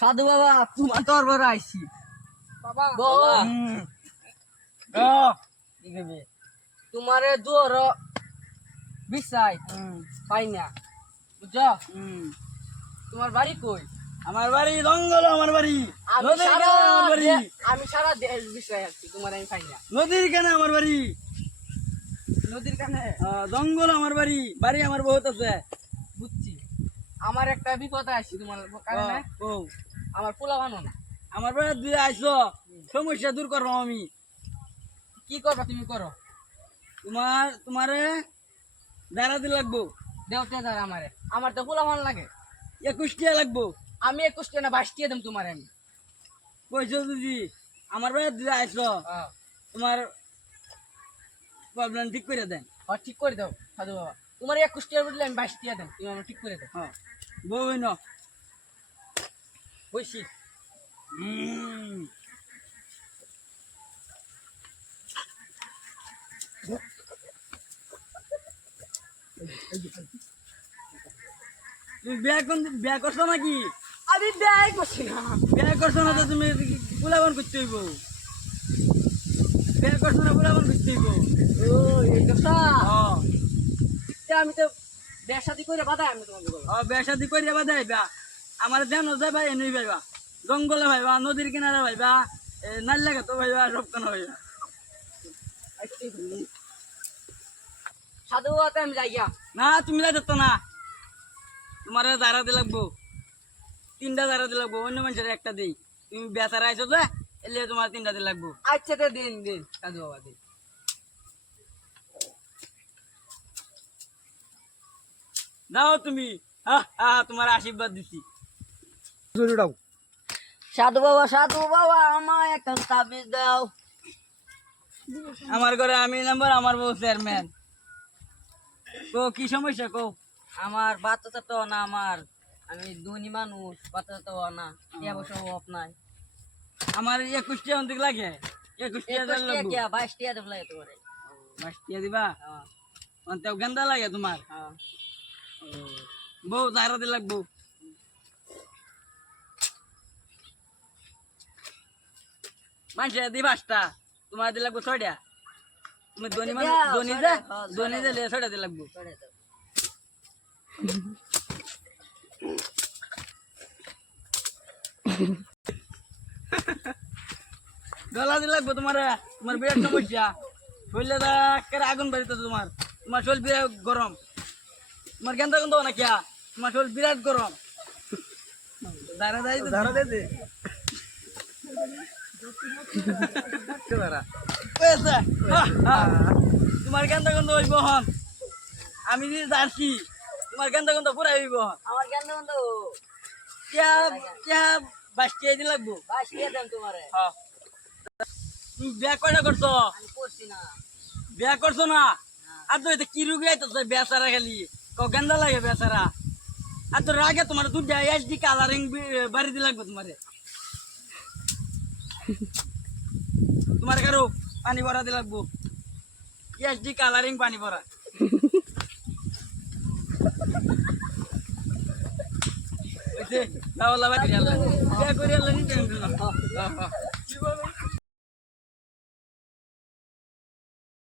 সাধু বাবা তোমার দরবার আইছি বাবা তোমারে দোর বিছাই পাই না বুঝছো তোমার বাড়ি কই আমার বাড়ি জঙ্গল আমার বাড়ি আমি সারা দেশ বিছাই আছি তোমার আমি পাই না নদীর কানে আমার বাড়ি নদীর কানে জঙ্গল আমার বাড়ি বাড়ি আমার বহুত আছে বুঝছি আমার একটা বিপদ আইছি তোমার কারণে ও আমার পোলা বানো না আমার বাড়ি দুই আইসো সমস্যা দূর করবো আমি কি করবা তুমি করো তোমারে দাঁড়াতে লাগবো দেওতে যার আমারে আমার তো পোলা বান লাগে 21 টাকা লাগবো আমি 21 টাকা না 22 টাকা দেব তোমার আমি কইছো যদি আমার বাড়ি দুই আইসো তোমার প্রবলেম ঠিক করে দেন ঠিক করে দাও সাধু বাবা তোমার 21 টাকা বললে আমি 22 টাকা দেব তুমি আমার ঠিক করে দাও হ্যাঁ বউ ন বইছি তুমি বিয়া করছো নাকি আমি ব্যয় করছি না বিয়া করছো না তো তুমি পোলাবান করতে হইব বিয়া করছো না পোলাবান করতে হইব ও এই কথা হ্যাঁ আমি তো বিয়ে শাদি করে বাধাই আমি তোমাকে বলবো বিয়া শাদি করে যাবা দেবা আমার দেন যাবা এনেই ভাইবা জঙ্গলে ভাইবা নদীর কিনারে ভাইবা নাল্লা ঘাটো ভাইবা সব কেন ভাইবা সাধু বাবাতে আমি যাই গিয়া না তুমি যাই যেত না তোমার দাঁড়াতে লাগবো 3টা দাঁড়াতে লাগবো অন্য মানুষের একটা দিই তুমি বেচারা আইছো যে এলে তোমার 3টা দিন লাগবো আচ্ছা তো দিন দিন সাধু বাবা দিন দাও তুমি তোমার আশীর্বাদ দিছি সাধু বাবা আমায় একটা তাবিজ দাও আমার ঘরে আমি নাম্বার আমার বউ চেয়ারম্যান কো কি সমস্যা কো আমার বাচ্চা তো না আমার আমি ধনী মানুষ বাচ্চা তো না কে বসে আপনার আমার 21 টাকা অন্তিক লাগে 21 টাকা লাগবো 22 টাকা দেব লাগে তোমারে 22 টাকা দিবা অন্তে গন্ধা লাগে তোমার বউ দাঁড়াতে লাগবো মানুষের দি 5টা তোমার দি লাগবো 6টা তুমি ধনী মানুষ ধনী দিলে 6টা দি লাগবো গলা দি লাগবো তোমার বিরাট সমস্যা শরীরে আগুন বাড়িতে তোমার শরীর বিরাট গরম তোমার গেন্দা গন্ধ না কিয়া তোমার শরীর বিরাট গরম তোমার গেন্দা গন্ধ হইব হন আমি যদি যাচ্ছি তোমার গেন্দা গন্ধ পুরা হইব আমার জ্ঞান বন্ধু কিয়া 22 টাকা দিন লাগবো 22 টাকা দেন তোমারে তুমি বিয়া কয়টা করছো আমি করছি না বিয়া করছো না আর তো কি রুগী আইতেছে বেচারা খালি গেন্দা লাগে বেচারা আর তোর আগে তোমার দুধ এইচডি কালারিং বাড়ি দিয়ে লাগবে তোমার কারো পানি ভরা দিয়ে লাগবো এইচডি কালারিং পানি ভরা বিয়া করে